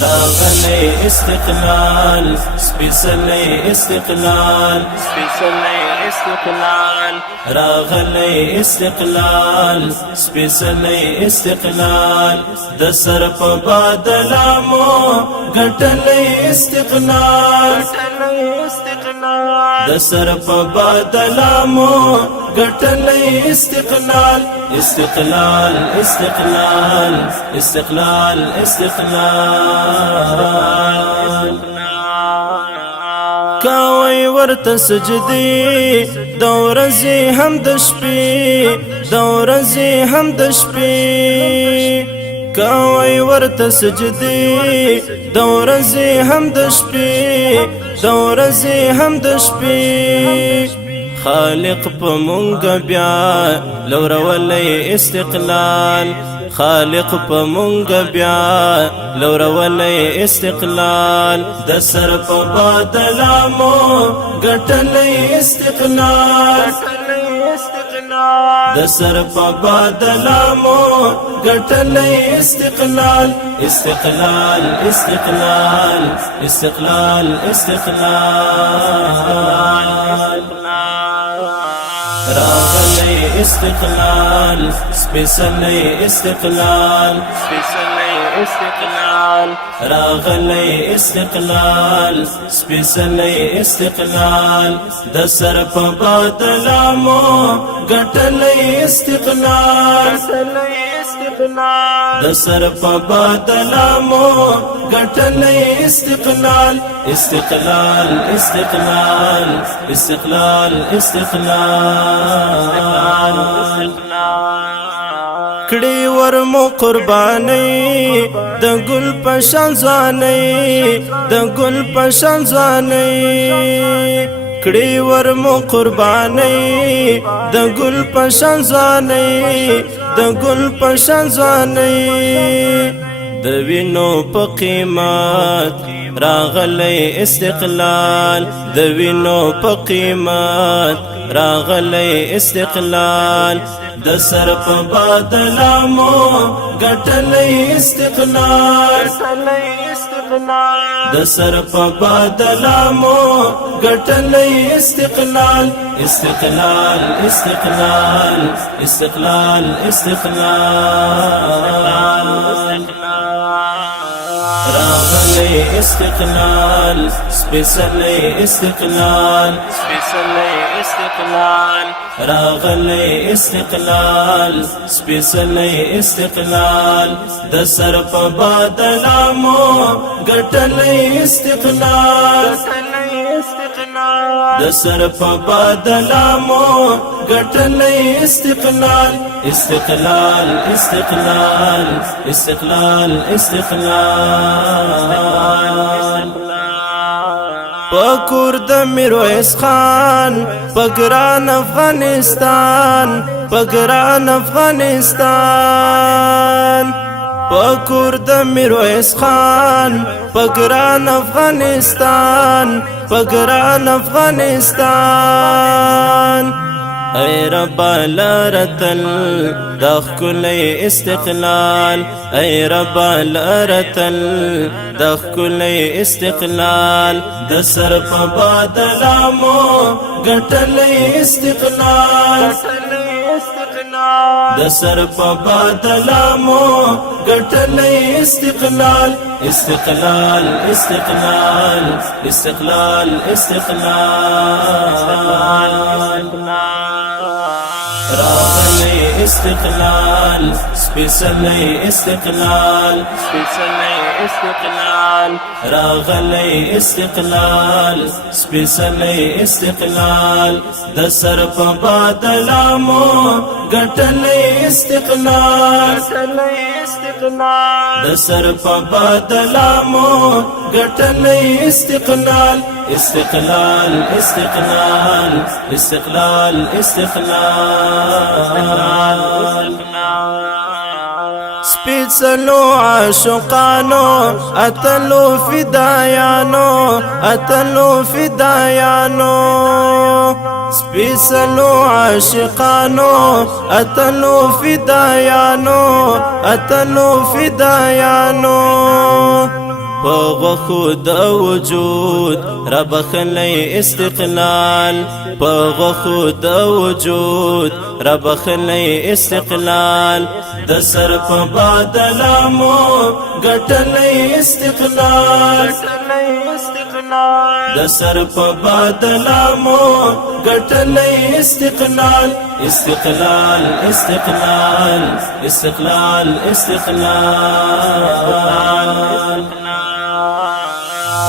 راغلی استقلال سپیڅلی استقلال سپیڅلی استقلال راغلی استقلال سپیڅلی استقلال د سر په بادلامو ګټلی استقلال د سر په بادلامو ګټلی استقلال استقلال استقلال استقلال استقلال کاوی ورته سجدي د ورځې هم د شپې د ورځې هم د شپې کاوی ورته سجدي د ورځې هم د شپې د ورځې هم د شپې خالق په مونږ بیا لورولې استقلال خالق په مونږ بیا لورولې استقلال د سر په بادلامو ګټلې استقلال د سر په بادلامو ګټلې استقلال استقلال استقلال استقلال استقلال راغلی استقلال سپیڅلی استقلال سپیڅلی استقلال راغلی استقلال سپیڅلی استقلال د سر په بادلامو ګټلی استقلال د سر په بادلامو ګټلی استقلال استقلال استقلال استقلال استقلال کړي ور مو قرباني د ګل پشان ځاني د ګل پشان ځاني کړي ور مو قرباني د ګل پشان ځاني د ګل پشان ځاني د وینو په قیمت راغلی استقلال د وینو په قیمت راغلی استقلال د سر په بادلامو ګټلی استقلال د سر په بادلامو ګټلی استقلال استقلال استقلال استقلال استقلال راغلی استقلال سپیڅلی استقلال سپیڅلی استقلال راغلی استقلال سپیڅلی استقلال د سر په بادلامو ګټلی استقلال د سر په بادلامو ګټلی استقلال استقلال استقلال استقلال استقلال پکور د میرویس خان پګران افغانستان پګران افغانستان پکور د میرویس خان پګران افغانستان پګران افغانستان اے رب لرتل دخلی استقلال اے رب لرتل دخلی استقلال د سر په بادلامو ګټلی استقلال د سر په بادلامو ګټلی استقلال استقلال استقلال استقلال استقلال راغلی استقلال سپیڅلی استقلال سپیڅلی استقلال راغلی استقلال سپیڅلی استقلال د سر په بادلامو ګټلی استقلال د سر په بادلامو ګټلی استقلال استقلال استقلال استقلال استقلال سپیڅلو عاشقانو اتلو فدایانو اتلو فدایانو سپیڅلو عاشقانو اتلو فدایانو اتلو فدایانو په غوښو د وجود را بخلی استقلال په غوښو د وجود را بخلی استقلال د سر په بادلامو ګټلی استقلال د سر په بادلامو ګټلی استقلال استقلال استقلال استقلال استقلال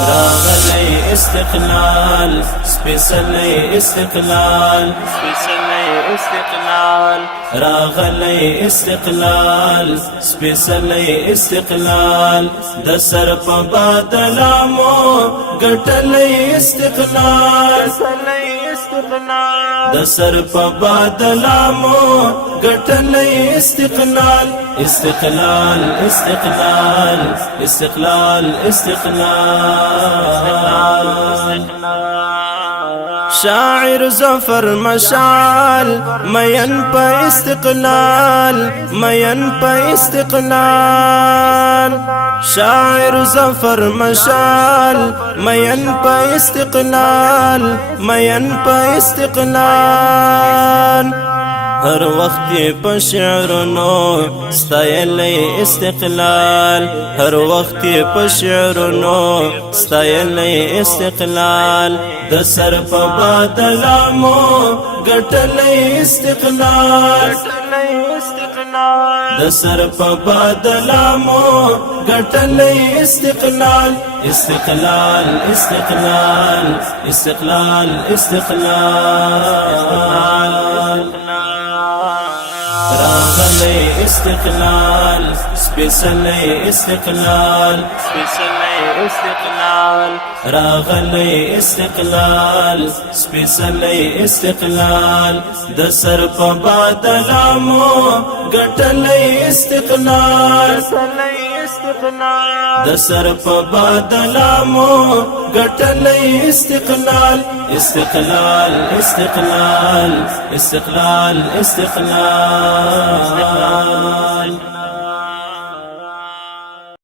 راغلی استقلال سپیڅلی استقلال سپیڅلی استقلال راغلی استقلال سپیڅلی استقلال د سر په بادلامو ګټلی استقلال د سر په بادلامو ګټلی استقلال استقلال استقلال استقلال استقلال شاعر ظفر مشال مین په استقلال مین په استقلال شاعر ظفر مشال مین په استقلال مین په استقلال هر وخت په شعرونو ستایلی استقلال هر وخت په شعرونو ستایلی استقلال د سر په بادلامو ګټلی استقلال د سر په بادلامو ګټلی استقلال استقلال استقلال استقلال استقلال راغلی استقلال سپیڅلی استقلال سپیڅلی استقلال راغلی استقلال سپیڅلی استقلال د سر په بادلامو ګټلی استقلال د سر په بادلامو ګټلی استقلال استقلال استقلال استقلال استقلال